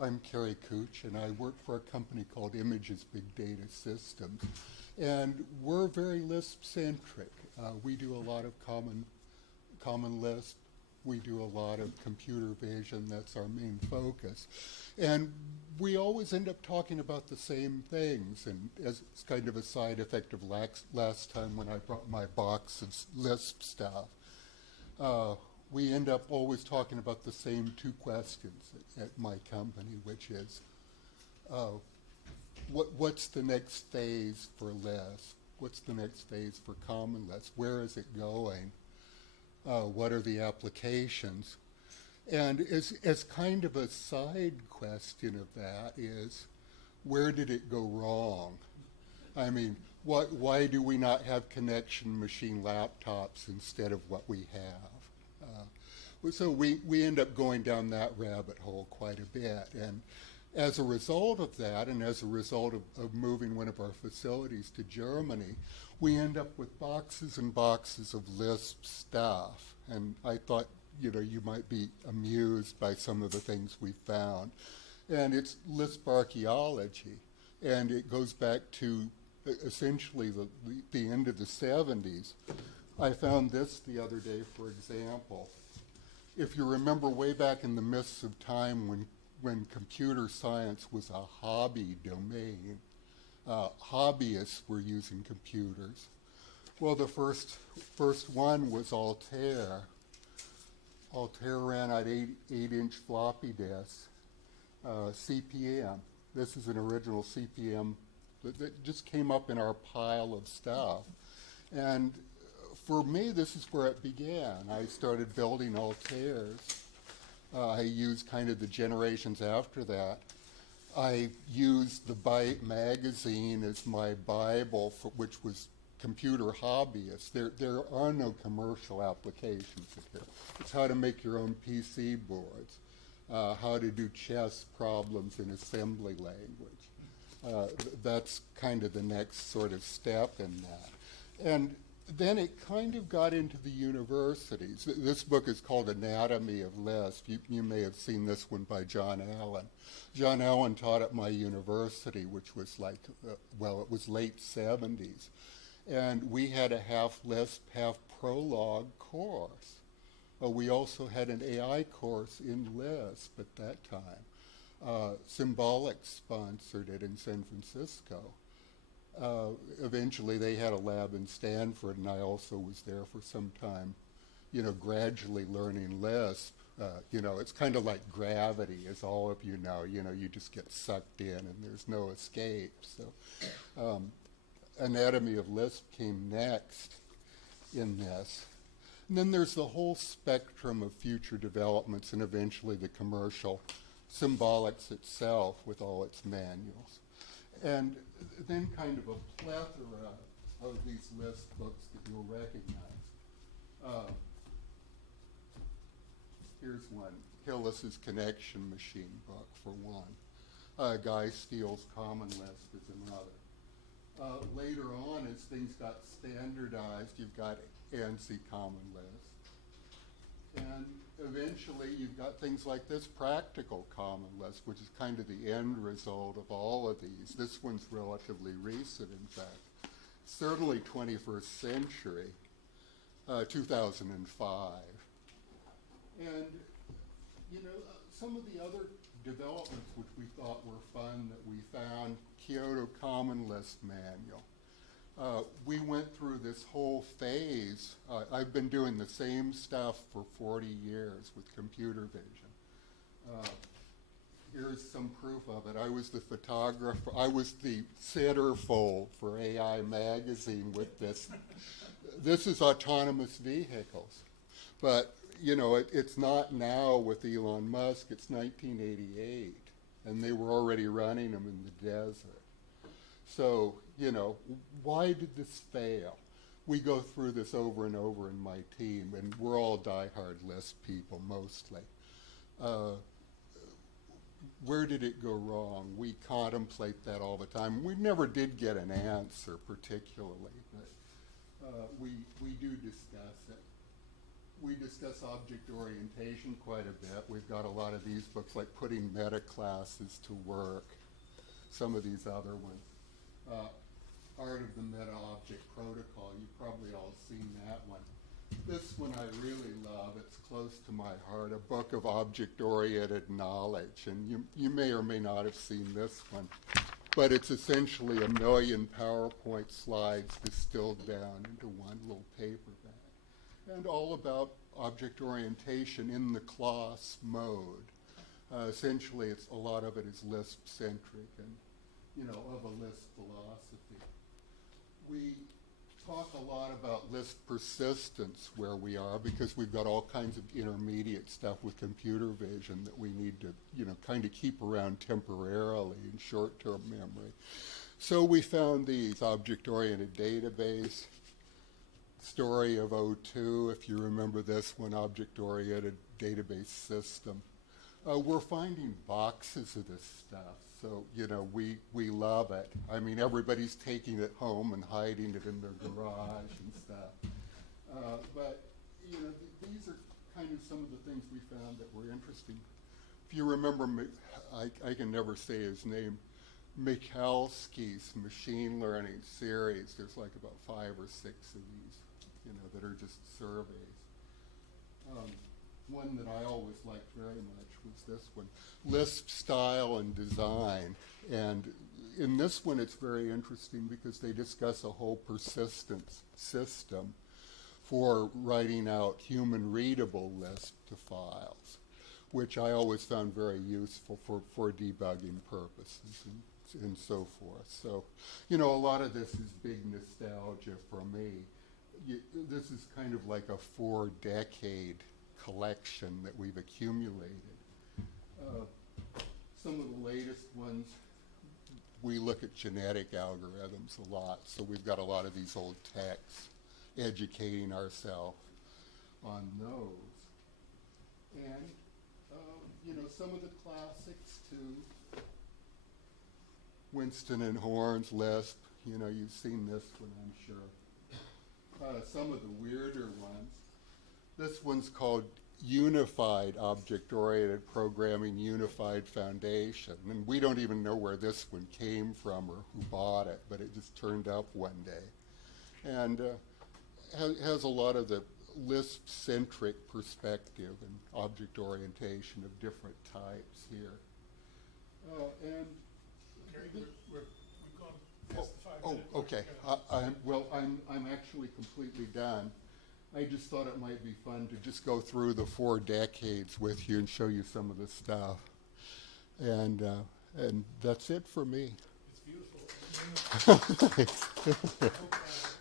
I'm Kerry Koitzsch, and I work for a company called Images Big Data Systems. And we're very Lisp-centric. We do a lot of common Lisp. We do a lot of computer vision. That's our main focus. And we always end up talking about the same things. And as kind of a side effect of last time when I brought my box of Lisp stuff, we end up always talking about the same two questions at my company, which is, what's the next phase for Lisp? What's the next phase for Common Lisp? Where is it going? What are the applications? And as kind of a side question of that is, where did it go wrong? I mean, why do we not have connection machine laptops instead of what we have? So we end up going down that rabbit hole quite a bit. And as a result of that, and as a result of moving one of our facilities to Germany, we end up with boxes and boxes of Lisp stuff. And I thought, you might be amused by some of the things we found. And it's Lisp archaeology. And it goes back to essentially the end of the 70s. I found this the other day, for example. If you remember way back in the mists of time when computer science was a hobby domain, hobbyists were using computers. Well, the first one was Altair. Altair ran on 8-inch floppy disks, CP/M. This is an original CP/M that just came up in our pile of stuff. And for me, this is where it began. I started building Altairs. I used kind of the generations after that. I used the Byte magazine as my Bible, which was computer hobbyists. There are no commercial applications here. It's how to make your own PC boards, how to do chess problems in assembly language. That's kind of the next sort of step in that. And then it kind of got into the universities. This book is called Anatomy of Lisp. You may have seen this one by John Allen. John Allen taught at my university, which was like, it was late 70s. And we had a half Lisp, half Prolog course. We also had an AI course in Lisp at that time. Symbolic sponsored it in San Francisco. Eventually they had a lab in Stanford, and I also was there for some time, gradually learning Lisp. It's kind of like gravity, as all of you know. You just get sucked in and there's no escape. So Anatomy of Lisp came next in this. And then there's the whole spectrum of future developments and eventually the commercial Symbolics itself with all its manuals. And then kind of a plethora of these Lisp books that you'll recognize. Here's one, Hillis's Connection Machine book for one. Guy Steele's Common Lisp is another. Later on, as things got standardized, you've got ANSI Common Lisp. And eventually, you've got things like this Practical Common Lisp, which is kind of the end result of all of these. This one's relatively recent, in fact. Certainly 21st century, 2005. And, some of the other developments which we thought were fun that we found, Kyoto Common Lisp Manual. We went through this whole phase. I've been doing the same stuff for 40 years with computer vision. Here's some proof of it. I was the photographer. I was the centerfold for AI Magazine with this. This is autonomous vehicles. But, it's not now with Elon Musk. It's 1988. And they were already running them in the desert. So, why did this fail? We go through this over and over in my team, and we're all diehard Lisp people, mostly. Where did it go wrong? We contemplate that all the time. We never did get an answer particularly, but we do discuss it. we discuss object orientation quite a bit. We've got a lot of these books, like Putting Meta Classes to Work, some of these other ones. Art of the Meta Object Protocol, you've probably all seen that one. This one I really love. It's close to my heart, a book of object-oriented knowledge. And you may or may not have seen this one. But it's essentially 1 million PowerPoint slides distilled down into one little paperback. And all about object orientation in the class mode. Essentially, a lot of it is Lisp-centric and, of a Lisp philosophy. We talk a lot about Lisp persistence where we are, because we've got all kinds of intermediate stuff with computer vision that we need to, kind of keep around temporarily in short-term memory. So we found these: object-oriented database, story of '02, if you remember this one, object-oriented database system. We're finding boxes of this stuff, so, we love it. I mean, everybody's taking it home and hiding it in their garage and stuff. But, these are kind of some of the things we found that were interesting. If you remember, I can never say his name, Michalski's machine learning series, there's like about 5 or 6 of these, that are just surveys. One that I always liked very much was this one, Lisp Style and Design. And in this one, it's very interesting because they discuss a whole persistence system for writing out human-readable Lisp to files, which I always found very useful for debugging purposes and so forth. So, a lot of this is big nostalgia for me. This is kind of like a 4-decade collection that we've accumulated. Some of the latest ones, we look at genetic algorithms a lot, so we've got a lot of these old texts, educating ourselves on those. And, some of the classics too. Winston and Horn's Lisp, you've seen this one, I'm sure. Some of the weirder ones. This one's called Unified Object-Oriented Programming Unified Foundation. And we don't even know where this one came from or who bought it, but it just turned up one day. And has a lot of the Lisp-centric perspective and object orientation of different types here. And Kerry, we've gone past the 5 minutes. Okay. I'm actually completely done. I just thought it might be fun to just go through the 4 decades with you and show you some of the stuff. And that's it for me. It's beautiful. Thanks.